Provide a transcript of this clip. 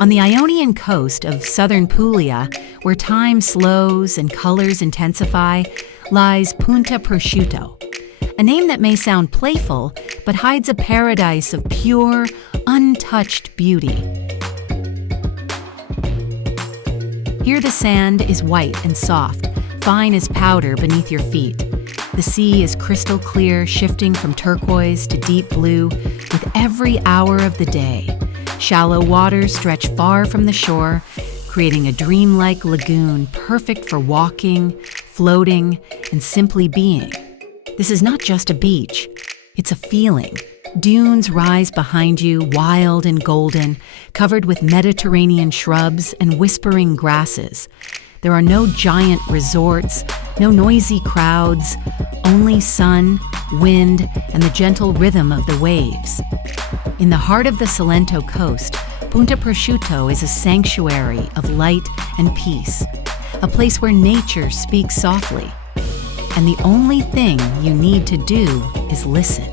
On the Ionian coast of southern Puglia, where time slows and colors intensify, lies Punta Prosciutto, a name that may sound playful, but hides a paradise of pure, untouched beauty. Here the sand is white and soft, fine as powder beneath your feet. The sea is crystal clear, shifting from turquoise to deep blue with every hour of the day. Shallow waters stretch far from the shore, creating a dreamlike lagoon perfect for walking, floating, and simply being. This is not just a beach, it's a feeling. Dunes rise behind you, wild and golden, covered with Mediterranean shrubs and whispering grasses. There are no giant resorts, no noisy crowds, only sun, wind, and the gentle rhythm of the waves. In the heart of the Salento coast, Punta Prosciutto is a sanctuary of light and peace, a place where nature speaks softly. And the only thing you need to do is listen.